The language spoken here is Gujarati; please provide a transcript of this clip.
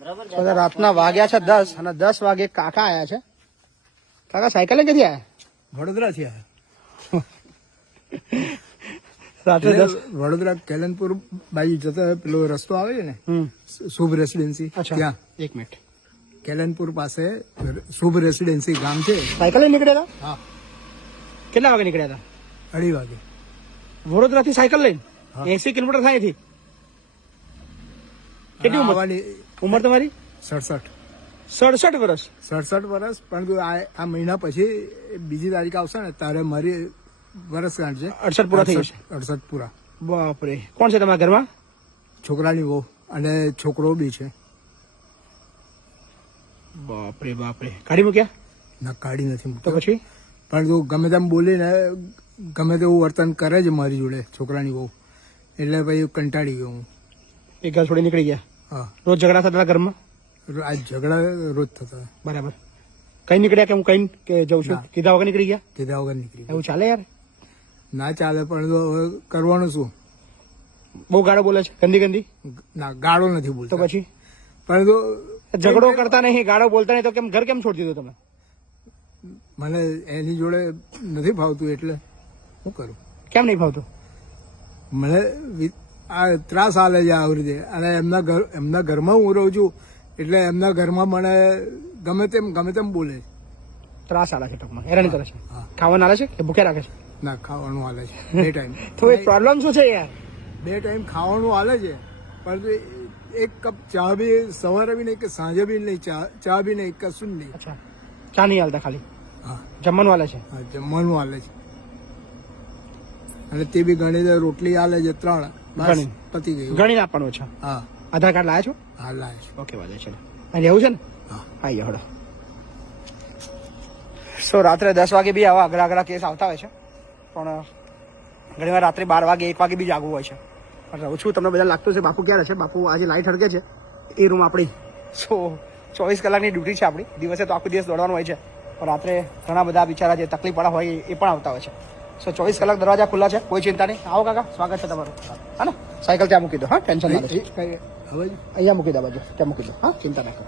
રાતના વાગ્યા છે 10 અને 10 વાગે કાકા આયા છે. કાકા સાયકલે ક્યાંથી આયા? વડોદરાથી આવ્યા. રાત્રે 10 વડોદરા કેલનપુર બાજુ જતો પેલો રસ્તો આવે છે ને શુભ રેસિડેન્સી, ત્યાં 1 મિનિટ. કેલનપુર પાસે શુભ રેસિડેન્સી ગામ છે. સાયકલે નીકળ્યા હતા? હા, કેટલા વાગે નીકળ્યા હતા? 2:30 વાગે. વડોદરા થી સાયકલ લઈને 80 કિલોમીટર થાય થી. કેટલી ઉંમર તમારી? 67 વર્ષ. 67 વર્ષ. પરંતુ આ મહિના પછી બીજી તારીખ આવશે ને ત્યારે મારી વર્ષગાંઠ છે. 68 પૂરા થઈ જશે. 68 પૂરા. બાપરે. કોણ છે તમારા ઘરમાં? છોકરાની વહુ અને છોકરો બી છે. બાપરે બાપરે. કાઢી મૂક્યા? ના, કાઢી નથી તો મૂકતો. પછી પરંતુ ગમે તેમ બોલીને ગમે તેવું વર્તન કરે છે મારી જોડે છોકરાની વહુ, એટલે ભાઈ કંટાળી ગયો હું. એક ઘર છોડી નીકળી ગયા? હા. રોજ ઝઘડા થતા હતા ઘરમાં? આ ઝઘડા રોજ થતા. બરાબર. કઈ નીકળ્યા કે હું કઈ કે જઉં છું કીધા વગર નીકળી ગયા? કીધા વગર નીકળી ગયા. એવું ચાલે યાર? ના ચાલે, પણ હવે કરવાનું શું? બહુ ગાળો બોલે છે, ગંદી ગંદી? ના, ગાળો નથી તો બોલતો. પછી પરંતુ ઝઘડો કરતા નહીં, ગાળો બોલતા નહીં તો કેમ ઘર કેમ છોડી દીધું તમે? મને એની જોડે નથી ફાવતું એટલે શું કરું? કેમ નહીં ફાવતું? મને આ ત્રાસ આલે છે આવી રીતે. અને એમના ઘરમાં હું રહું છું એટલે એમના ઘરમાં મને ગમે તેમ બોલે. ત્રાસ આલે છે ટૂંકમાં, હેરાન કરે છે. હા. ખાવાનું આલે છે કે ભૂખ્યા રાખે છે? ના, ખાવાનું હાલે છે 2 ટાઈમ. તો એ પ્રોબ્લેમ શું છે યાર? 2 ટાઈમ ખાવાનું હાલે છે, પરંતુ 1 કપ ચા બી સવારે બી નહીં કે સાંજે બી નહીં, ચા બી નહીં, કશું જ નહીં. અચ્છા, ચા નહીં હાલતા, ખાલી હા, જમવાનું હાલે છે? હા, જમવાનું હાલે છે. અને તે બી ઘણી રોટલી હાલે છે 3. બસ પતી ગયું. ગણીને આપવાનું છે? હા. આધાર કાર્ડ લાયા છો? હા, લાવે છે. ઓકે, વાંધો છે. અહીં રહેવું છે ને? હા. આવીએ હળો. સો રાત્રે 10 વાગે બી આવા અઘરા કેસ આવતા હોય છે, પણ ઘણી વાર રાત્રે 12 વાગે 1 વાગે બી જાગવું હોય છે. પણ રહું છું, તમને બધા લાગતું છે બાપુ ક્યારે છે? બાપુ આજે લાઈટ હળગે છે એ રૂમ આપણી. સો 24 કલાકની ડ્યુટી છે આપણી. દિવસે તો આખો દિવસ દોડવાનું હોય છે, પણ રાત્રે ઘણા બધા બિચારા જે તકલીફ પડ્યા હોય એ પણ આવતા હોય છે. સો 24 કલાક દરવાજા ખુલ્લા છે, કોઈ ચિંતા નહીં. આવો કાકા, સ્વાગત છે તમારું. હા ને, સાયકલ ત્યાં મૂકી દો. હા, ટેન્શન ના લો. હવે અહીંયા મૂકી દો, બાજુ ત્યાં મૂકી દો. હા, ચિંતા ના કરો.